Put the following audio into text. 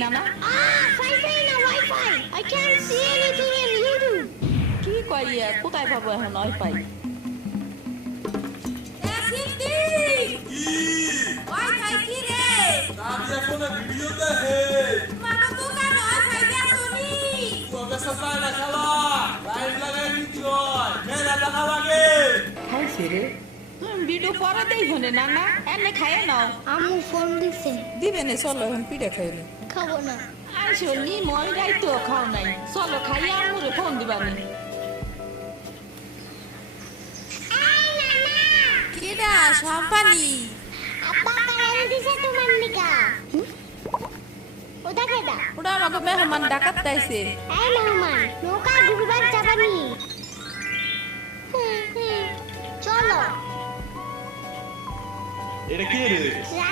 না না Wi-Fi na Wi-Fi. I can't see anything in YouTube. কি কইয়া কোথায় পাবো এখন ওয়াইফাই খাইছে রে ভিডিও পরে দেই হনে না না এনে খাইয়ে নাও আম্মু ফোন দিছে দিবে না চলো এখন পিঠা খাইলে খাবো না আইসো নি মই রাইতো খাও নাই চলো খাইয়ে আমুরে ফোন দিবানি কেডা সম্পানি আব্বা কারেন্ট দিছে তোমার নিকা ওটা কেডা ওটা আমাকে মেহমান ডাকাত তাইছে এই মেহমান নৌকা ঘুরবার যাবানি চলো এটা কে রে রাশি